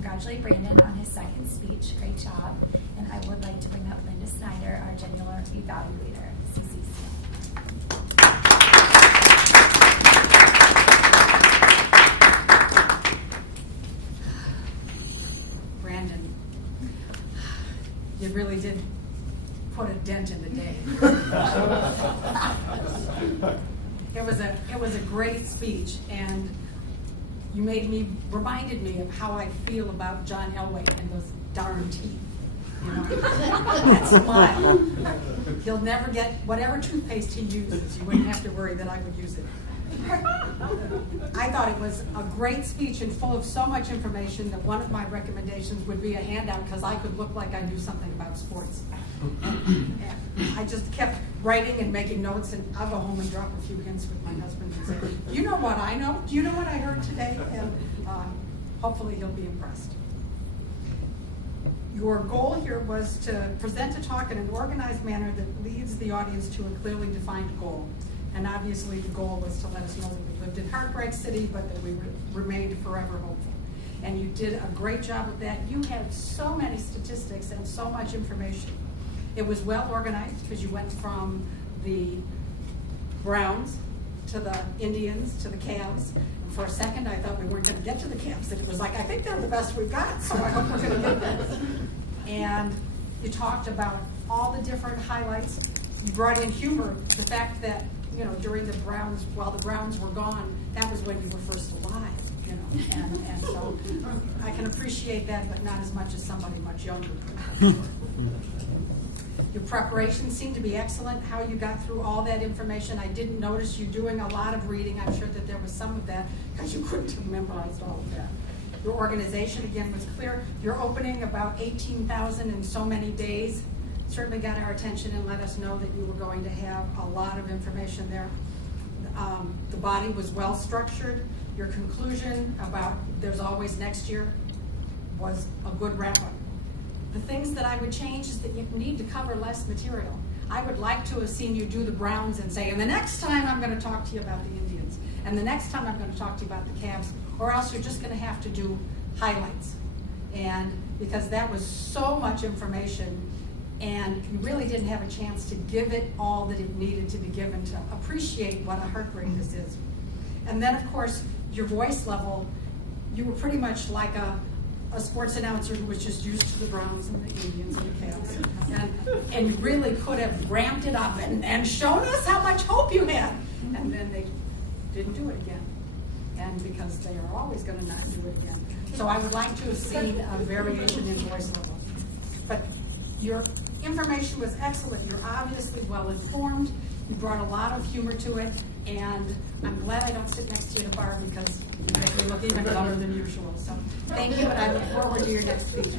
congratulate Brandon on his second speech. Great job. And I would like to bring up Linda Snyder, our general evaluator, CCC. Brandon, you really did put a dent in the day. It was a great speech, and you reminded me of how I feel about John Elway and those darn teeth. You know, that smile. He'll never get whatever toothpaste he uses. You wouldn't have to worry that I would use it. I thought it was a great speech and full of so much information that one of my recommendations would be a handout, because I could look like I knew something about sports. And I just kept writing and making notes, and I'll go home and drop a few hints with my husband and say, you know what I know? Do you know what I heard today? And hopefully he'll be impressed. Your goal here was to present a talk in an organized manner that leads the audience to a clearly defined goal. And obviously the goal was to let us know that we lived in Heartbreak City, but that we remained forever hopeful. And you did a great job of that. You had so many statistics and so much information. It was well organized, because you went from the Browns to the Indians to the Cavs. And for a second I thought we weren't going to get to the Cavs, and it was like, I think they're the best we've got, so I hope we're going to get them. And you talked about all the different highlights. You brought in humor, the fact that, you know, during the Browns, while the Browns were gone, that was when you were first alive, you know, and so I can appreciate that, but not as much as somebody much younger could. Your preparation seemed to be excellent, how you got through all that information. I didn't notice you doing a lot of reading. I'm sure that there was some of that, because you couldn't have memorized all of that. Your organization, again, was clear. Your opening about 18,000 in so many days certainly got our attention and let us know that you were going to have a lot of information there. The body was well structured. Your conclusion about there's always next year was a good wrap-up. The things that I would change is that you need to cover less material. I would like to have seen you do the Browns and say, and the next time I'm going to talk to you about the Indians, and the next time I'm going to talk to you about the Cavs, or else you're just going to have to do highlights. And because that was so much information, and you really didn't have a chance to give it all that it needed to be given to appreciate what a heartbreak this is. And then, of course, your voice level, you were pretty much like a sports announcer who was just used to the Browns and the Indians and the Cavs. And you really could have ramped it up and shown us how much hope you had. And then they didn't do it again. And because they are always going to not do it again. So I would like to have seen a variation in voice level. But your information was excellent. You're obviously well informed. You brought a lot of humor to it. And I'm glad I don't sit next to you at a bar, because you make me look even better than usual. So thank you, and I look forward to your next speech.